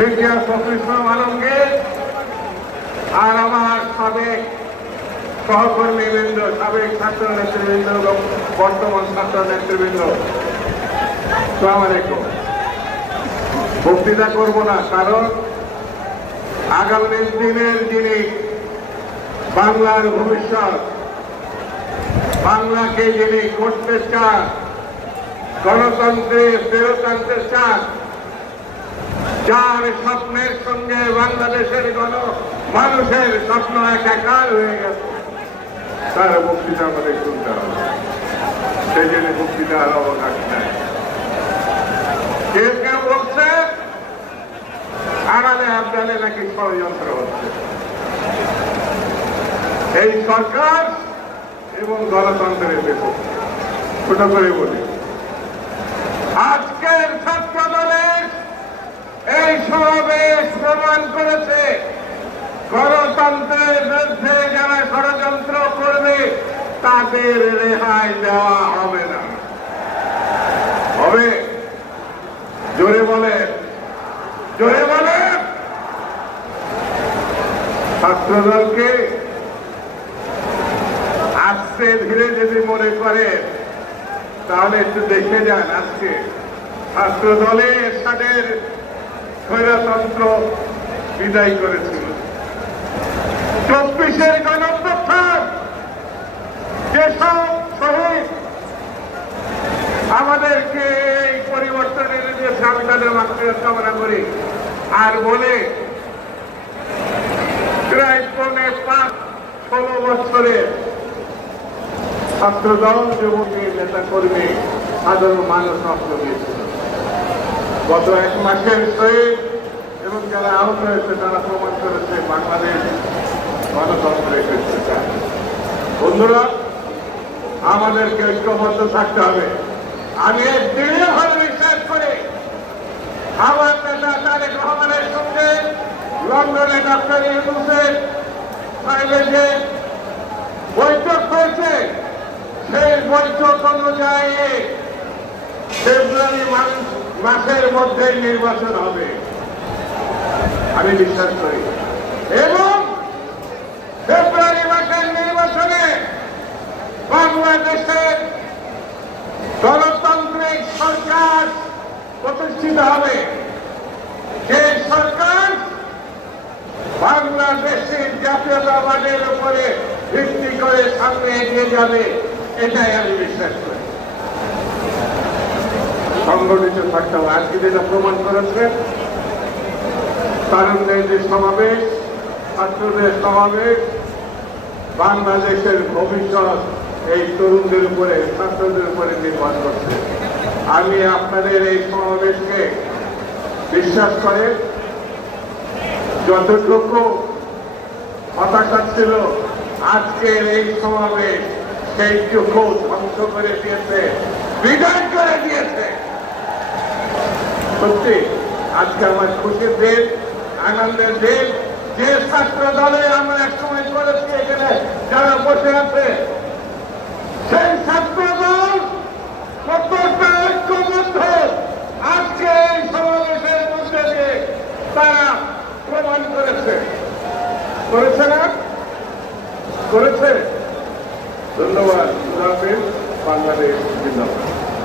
মির্জা ফখরুল ইসলাম আর আমার সাবেক সহকর্মীবৃন্দ সাবেক ছাত্র নেতৃবৃন্দ এবং বর্তমান ছাত্র নেতৃবৃন্দ, সালাম আলাইকুম। বক্তৃতা করব না, কারণ আগামী দিনের যিনি বাংলার ভবিষ্যৎ, বাংলাকে যিনি করতে চান গণতন্ত্রে ফেরত চান যার স্বপ্নের সঙ্গে বাংলাদেশের গণ মানুষের স্বপ্ন একাকার হয়ে গেছে। তার বক্তৃতা আমাদের শুনতে হবে। সেই জন্য বক্তৃতা আর অবকাশ হচ্ছে। এই সরকার এবং গণতন্ত্রের বিপক্ষে ছোট করে বলি, আজকের ছাত্র দলের এই সমাবেশ প্রমাণ করেছে গণতন্ত্রের বিরুদ্ধে যারা ষড়যন্ত্র করবে, তাদের রেহাই দেওয়া হবে না। হবে? জোরে বলেন। জোরে বলেন। ছাত্রদলকে আস্তে ধীরে যদি মনে করেন, তাহলে একটু দেখে যান আজকে। ছাত্র দলে এরশাদের স্বৈরতন্ত্র বিদায় করেছিল। চব্বিশের গণপ্রথান যেসব শহীদ। আমাদেরকে এই পরিবর্তনের যে আমি তাদের মাত্রা কামনা করি। আর বলে, প্রায় পৌনে পাঁচ ষোলো বছরের ছাত্রদল যুবকী নেতা কর্মী সাধারণ মানুষ নষ্ট হয়েছিল। গত এক মাসের শহীদ এবং যারা আহত হয়েছে তারা প্রমাণ করেছে বাংলাদেশ গণতন্ত্রের ক্ষেত্রে চায়। বন্ধুরা, আমাদেরকে ঐক্যবদ্ধ থাকতে হবে। আমি এক দৃঢ়ভাবে বিশ্বাস করি আমার নেতা তারেক রহমানের সঙ্গে, লন্ডনে ডক্টর ইউনুসের যে বৈঠক হয়েছে। সেই বৈঠক অনুযায়ী ফেব্রুয়ারি মাস- মাসের মধ্যে নির্বাচন হবে। আমি বিশ্বাস করি। এবং ফেব্রুয়ারি মাসের নির্বাচনে বাংলাদেশের গণতান্ত্রিক সরকার প্রতিষ্ঠিত হবে। যে সরকার বাংলাদেশের জাতীয়তাবাদের উপরে ভিত্তি করে সামনে এগিয়ে যাবে, এটাই আমি বিশ্বাস করি। সংগঠিত থাকতে হবে। আজকে যেটা প্রমাণ করেছে তারুণ্যের যে সমাবেশ, ছাত্রদের সমাবেশ, বাংলাদেশের ভবিষ্যৎ এই তরুণদের উপরে, ছাত্রদের উপরে নির্ভর করছে। আমি আপনাদের এই সমাবেশকে বিশ্বাস করে যতটুকু হতাশা ছিল, আজকের এই সমাবেশ সেইটুকু ধ্বংস করে দিয়েছে বিদায় করে দিয়েছে। সত্যি, আজকে আমার খুশির দিন, আনন্দের দিন, যে ছাত্র দলে আমরা এক সময় করেছি এখানে যারা বসে আছে সেই ছাত্র দল কতটা ঐক্যবদ্ধ আজকে এই সমাবেশের মধ্যে দিয়ে তারা প্রমাণ করেছে করেছে না? করেছে? ধন্যবাদ বাংলাদেশ জিন্দাবাদ।